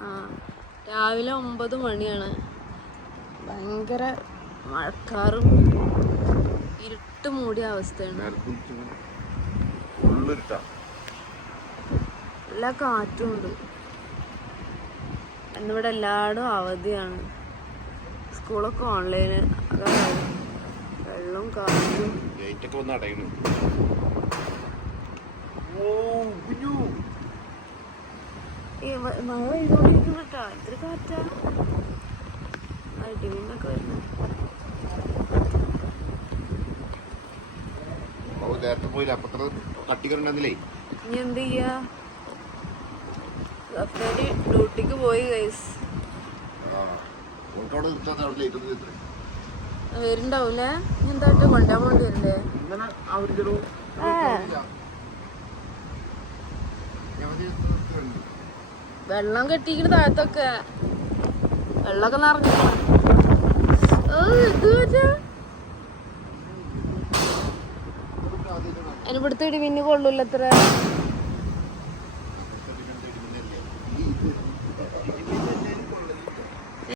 ആ രാവിലെ ഒമ്പത് മണിയാണ്. ഭയങ്കര മഴക്കാറും ഇരുട്ട് മൂടിയ അവസ്ഥയാണ്. എല്ലാ കാറ്റും ഉണ്ട് എന്നിവിടെ എല്ലായിടും അവധിയാണ്. സ്കൂളൊക്കെ ഓൺലൈന്. വെള്ളം കാറ്റും. മഴ പെയ്തോണ്ടിരിക്കുന്നു കേട്ടോ ഇത്തിരി കാറ്റാ. അടിമിന്നൊക്കെ വരുന്നു. നേരത്തെ പോയില്ല? അപ്പത്ര തട്ടിക്കണ്ടെന്നില്ലേ ഇനി എന്ത് ചെയ്യാ? ഡ്യൂട്ടിക്ക് പോയി ഗൈസ് ഇനി എന്തായിട്ട് കൊണ്ടുപോകാൻ വേണ്ടി വരില്ലേ? ഇങ്ങനെ ആ. വെള്ളം കെട്ടിക്കണ താഴത്തൊക്കെ. വെള്ളമൊക്കെ നിറഞ്ഞു. ഇത് പറ്റാ? അതിന് ഇവിടുത്തെ